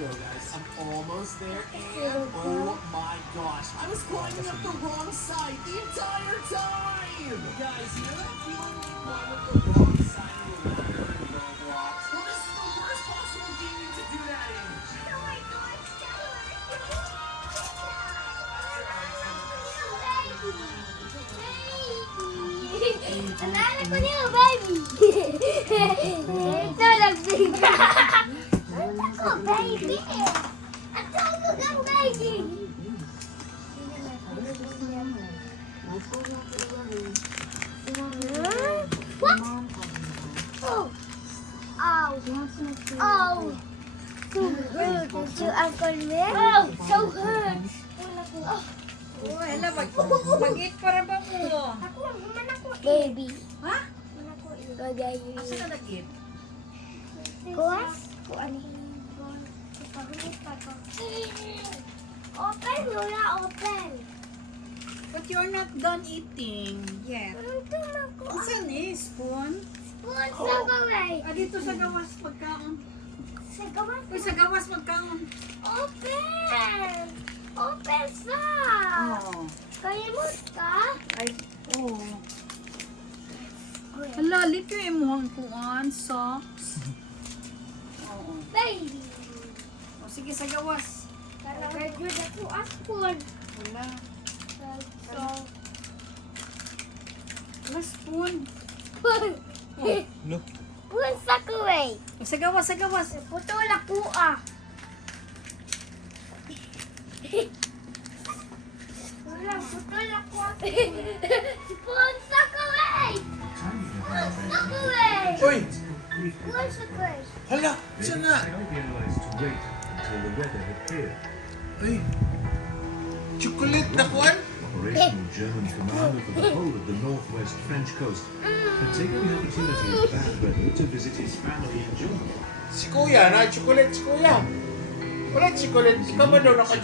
go, guys. I'm almost there, and oh my gosh, I was climbing up the wrong side the entire time! Guys, you know that feeling when you climb up the wrong side of the ladder in Roblox? Well, this is the worst possible game you could do that in! Naalala ko niyo, baby! Ito, nagbigay! Ako, baby! At tulog ang baby! What? Oh! Ow! Oh! So hurt! Did you Uncle Mick? Oh! So hurt! Oh! Oh, hala, mag-eat para ba mo? Ako, naman ako. Baby. Ha? Baby. Asa ka nag-eat? Kuwas? Kuan. Open, Lola, open. But you're not done eating yet. Ito na ko. Saan eh? Spoon? Spoon sa gaway. Ah, dito sa gawas magkaon. Sa gaway. Uy, sa gawas magkaon. Open. Open sa. Oh. Kalimot ka? Ay, oh. Hala, lito yung imuhang kuan, socks. Oo. Baby. Oh, sige, sa gawas. Karagay yun ako spoon. Wala. So, Wala spoon. spoon. Look. Spoon sa gaway. Oh, sa gawas, sa gawas. Putol ako ah. Wala, putol ako. Spoon sa gaway. Spoon sa gaway. Uy! Spoon sa gaway. Hala! Saan na? I realized to wait until the weather had cleared. Uy! Chocolate na kuan? Operational German command for the whole of the northwest French coast had taken the opportunity of bad weather to visit his family in Germany. Si Kuya, na chocolate si Kuya. Wala chocolate. Ikaw ba daw naka-chocolate?